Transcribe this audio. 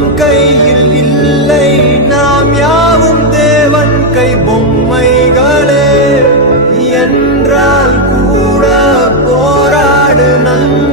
நம் கையில் இல்லை, நாம் யாவும் தேவன் கை பொம்மைகளே. என்றால் கூட போராடு நண்பா.